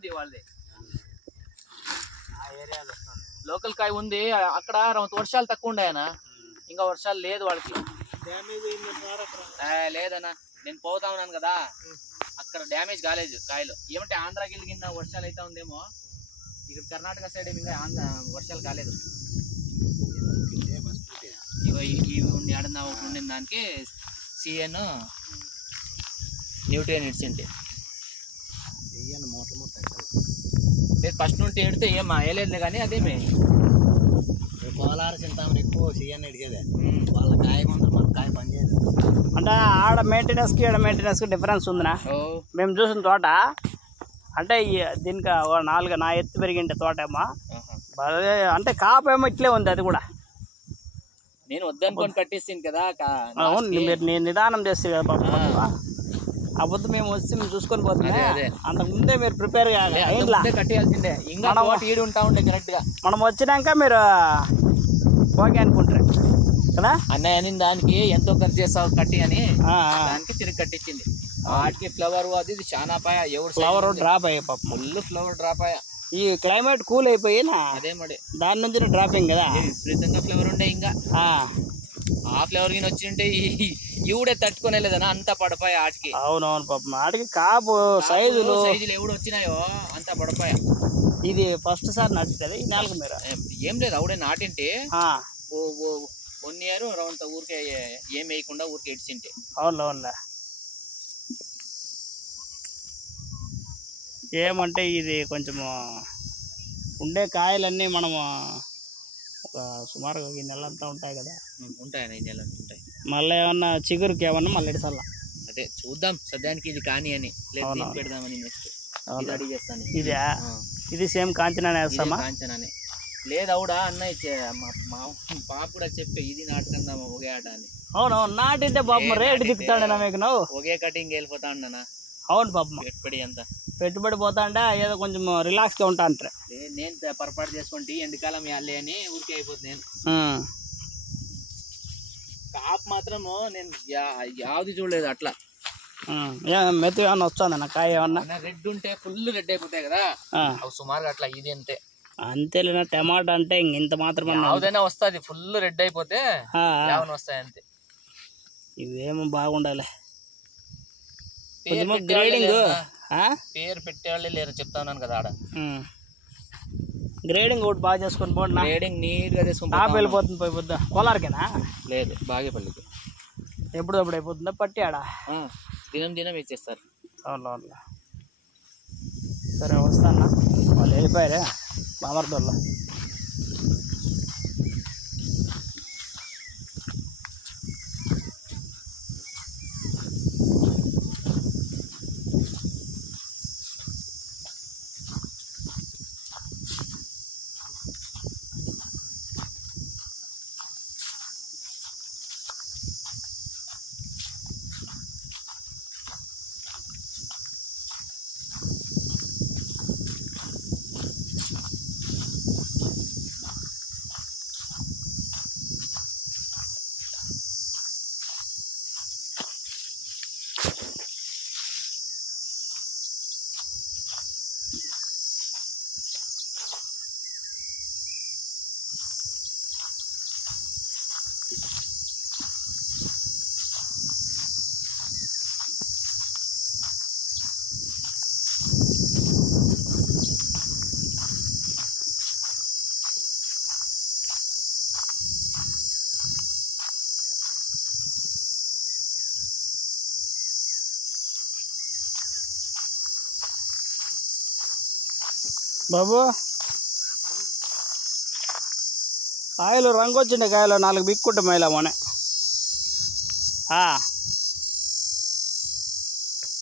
ఉంది వాళ్ళది లోకల్ కాయ ఉంది అక్కడ వర్షాలు తక్కువ ఉన్నాయనా ఇంకా వర్షాలు లేదు వాళ్ళకి లేదన్నా నేను పోతా ఉన్నాను కదా అక్కడ డ్యామేజ్ కాలేదు కాయలు ఏమంటే ఆంధ్రాకి వెళ్ళిన వర్షాలు అయితే ఉందేమో ఇక్కడ కర్ణాటక సైడ్ ఇంకా వర్షాలు కాలేదు ఇవి ఉండి ఆడన్నా ఒకటి ఉండిన దానికి సిఎన్ న్యూట్రియన్ ఇడ్సింటి లేదు ఫస్ట్ నుండి ఎడితే ఏమా వేయలేదు కానీ అదేమే కోలార చింతామణి ఎక్కువ సీఎన్ ఎడిగేదే వాళ్ళ కాయ కొంత మన కాయ పనిచేయదు అంటే ఆడ మెయింటెనెన్స్కి ఈడ మెయింటెనెన్స్కి డిఫరెన్స్ ఉందినా మేము చూసిన తోట అంటే దీనికి నా ఎత్తు పెరిగింటే తోట ఏమో అంటే కాపేమో ఇట్లే ఉంది అది కూడా నేను వద్దనుకొని కట్టేసింది కదా అవును మీరు నేను నిదానం చేస్తే కదా పాప ఆ పొద్దు మేము వచ్చి మేము చూసుకొని పోతున్నాం అంతకు ముందే మీరు ప్రిపేర్ కావాలి కట్టేయాల్సిందే ఇంకా ఈడు ఉంటా ఉండే కరెక్ట్ గా మనం వచ్చినాక మీరు ఓకే అనుకుంటారు కదా అన్నయ్య అని దానికి ఎంతో ఖర్చు చేస్తావు కట్టి అని దానికి తిరిగి కట్టించింది వాటికి ఫ్లవర్ అది చాలా పాయ ఎవరు ఫ్లవర్ డ్రాప్ అయ్యే పాప ఫుల్ ఫ్లవర్ డ్రాప్ అయ్యా ఈ క్లైమేట్ కూల్ అయిపోయినా అదే మరి దాని నుంచి డ్రాపింగ్ కదా విపరీతంగా ఫ్లవర్ ఉండే ఇంకా ఆ ఫ్లవర్ గిన వచ్చింటే ఈవిడే తట్టుకోలేదనా అంతా పడపాయ ఆటికి అవునవును పాపం ఆటికి కాపు సైజులు ఎవడు వచ్చినాయో అంతా పడపాయ ఇది ఫస్ట్ సార్ నాటింది ఈ నెలకు మీరు ఏం లేదు ఆవిడే నాటింటే 1 year అరౌండ్ ఊరికే ఏం వేయకుండా ఊరికే ఇడ్చింటే అవునులే ఏమంటే ఇది కొంచెము ఉండే కాయలన్నీ మనము ఒక సుమారుగా ఈ నెలంతా ఉంటాయి కదా ఉంటాయన్న ఈ నెల ఉంటాయి మళ్ళీ ఏమన్నా చిగురుకి ఏమన్నా మళ్ళీ ఇడసల్లా అదే చూద్దాం సద్యానికి ఇది కానీ అని పెడదామని నెక్స్ట్ ఇది అడిగేస్తాను ఇది సేమ్ కాంచనానే వేస్తామా కాంచనానే లేదు అవుడా అన్న మా పాప కూడా చెప్పే ఇది నాటుకుందామా ఒకే ఆట అని అవునవును నాటితే పాపం రేటు దిక్కుతాడనా మీకు నువ్వు ఒకే కటింగ్ వెళ్ళిపోతా అన్నా అవును పాపం పెట్టుబడి పోతా అంటే ఏదో కొంచెం రిలాక్స్గా ఉంటా అంటారు నేను పొరపాటు చేసుకుంటే ఎండాకాలం వేయాలి అని ఊరికే అయిపోతుంది నేను కాపు మాత్రము నేను యావది చూడలేదు అట్లా మెత్త ఏమన్నా వస్తుందన్న కాయ ఏమన్నా రెడ్ ఉంటే ఫుల్ రెడ్ అయిపోతాయి కదా అవి సుమారుగా అట్లా ఇది అంతే అంతేలేనా టమాటా అంటే ఇంత మాత్రమే ఏదైనా వస్తుంది ఫుల్ రెడ్ అయిపోతే ఏమైనా వస్తాయి అంతే ఇవేమో బాగుండాలి గ్రేడింగ్ పేరు పెట్టేవాళ్ళే లేరు చెప్తా ఉన్నాను కదా ఆడ గ్రేడింగ్ ఒకటి బాగా చేసుకొని పోండి గ్రేడింగ్ నీట్ గా చేసుకుని వెళ్ళిపోతుంది పోయిపోద్దా కోలార్కేనా లేదు బాగేపల్లికి ఎప్పుడు అయిపోతుందా పట్టి ఆడ దినం ఇచ్చేస్తారు అవును సరే వస్తానా వాళ్ళు వెళ్ళిపోయారే బామర్దోళ్ళు బాబు కాయలు రంగు వచ్చిండే కాయలు 4 బిక్కుంటే మైలా మొనే